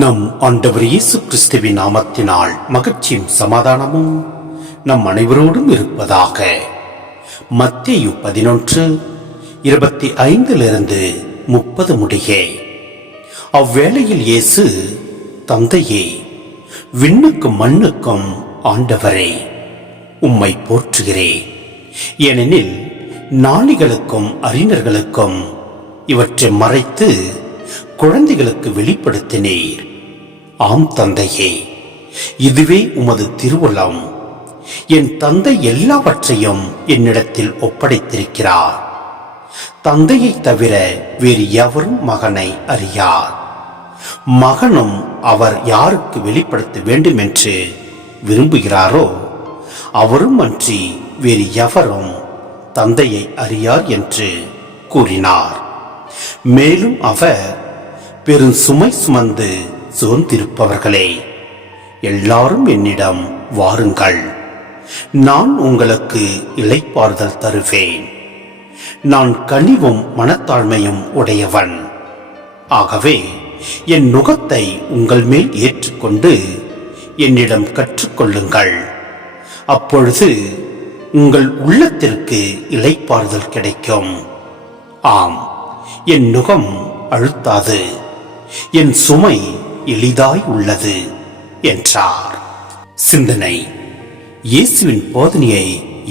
நம் ஆண்டவர் இயேசு கிறிஸ்துவின் நாமத்தினால் மகிழ்ச்சியும் சமாதானமும் நம் அனைவரோடும் இருப்பதாக. மத்தேயு 11:25-30 முடிய. அவ்வேளையில் இயேசு, தந்தையே, விண்ணுக்கும் மண்ணுக்கும் ஆண்டவரே, உம்மை போற்றுகிறேன். ஏனெனில் ஞானிகளுக்கும் அறிஞர்களுக்கும் இவற்றை மறைத்து குழந்தைகளுக்கு வெளிப்படுத்தினீர். ஆம் தந்தையே, இதுவே உமது திருவுளம். என் தந்தை எல்லாவற்றையும் என்னிடத்தில் ஒப்படைத்திருக்கிறார். தந்தையை தவிர வேறு எவரும் மகனை அறியார். மகனும் அவர் யாருக்கு வெளிப்படுத்த வேண்டும் என்று விரும்புகிறாரோ அவரும் அன்றி வேறு எவரும் தந்தையை அறியார் என்று கூறினார். மேலும் அவர், பெரும் சுமை சுமந்து சோர்ந்திருப்பவர்களே, எல்லாரும் என்னிடம் வாருங்கள், நான் உங்களுக்கு இளைப்பாறுதல் தருவேன். நான் கனிவும் மனத்தாழ்மையும் உடையவன். ஆகவே என் நுகத்தை உங்கள் மேல் ஏற்றுக்கொண்டு என்னிடம் கற்றுக்கொள்ளுங்கள். அப்பொழுது உங்கள் உள்ளத்திற்கு இளைப்பாறுதல் கிடைக்கும். ஆம், என் நுகம் அழுத்தாது, என் சுமை எளிதாய் உள்ளது என்றார். சிந்தனை: இயேசுவின் போதனையை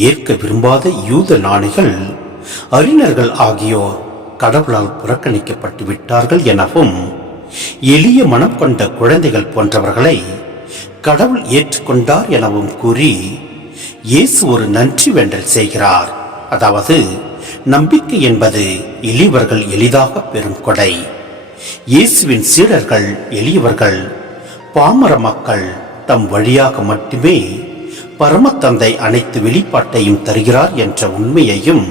ஏற்க விரும்பாத யூத ஞானிகள், அறிஞர்கள் ஆகியோர் கடவுளால் புறக்கணிக்கப்பட்டு விட்டார்கள் எனவும், எளிய மனம் கொண்ட குழந்தைகள் போன்றவர்களை கடவுள் ஏற்றுக்கொண்டார் எனவும் கூறி, இயேசு ஒரு நன்றி வேண்டல் செய்கிறார். அதாவது, நம்பிக்கை என்பது எளியவர்கள் எளிதாக பெறும் கொடை. இயேசுவின் சீடர்கள் எளியவர்கள், பாமர மக்கள் தம் வழியாக மட்டுமே பரமத்தந்தை அனைத்து வெளிப்பாட்டையும் தருகிறார் என்ற உண்மையையும்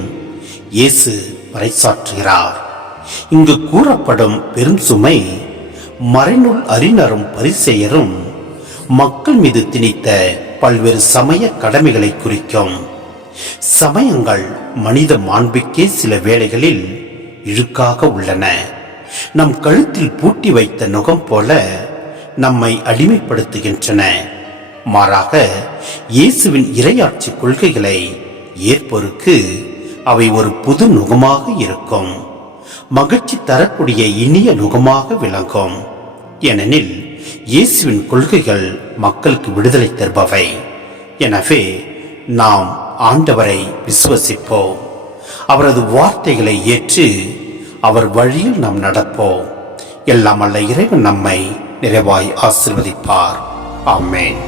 இயேசு பறைசாற்றுகிறார். இங்கு கூறப்படும் பெரும் சுமை மறைநூல் அறிஞரும் பரிசேயரும் மக்கள் மீது திணித்த பல்வேறு சமய கடமைகளை குறிக்கும். சமயங்கள் மனித மாண்புக்கே சில வேளைகளில் இழுக்காக உள்ளன. நம் கழுத்தில் பூட்டி வைத்த நுகம் போல நம்மை அடிமைப்படுத்துகின்றன. மாறாக இயேசுவின் இறையாட்சி கொள்கைகளை ஏற்போருக்கு அவை ஒரு புது நுகமாக இருக்கும். மகிழ்ச்சி தரக்கூடிய இனிய நுகமாக விளங்கும். ஏனெனில் இயேசுவின் கொள்கைகள் மக்களுக்கு விடுதலை தருபவை. எனவே நாம் ஆண்டவரை விசுவசிப்போம். அவரது வார்த்தைகளை ஏற்று அவர் வழியில் நாம் நடப்போம். எல்லாம் அல்ல இறைவன் நம்மை நிறைவாய் ஆசீர்வதிப்பார். ஆமென்.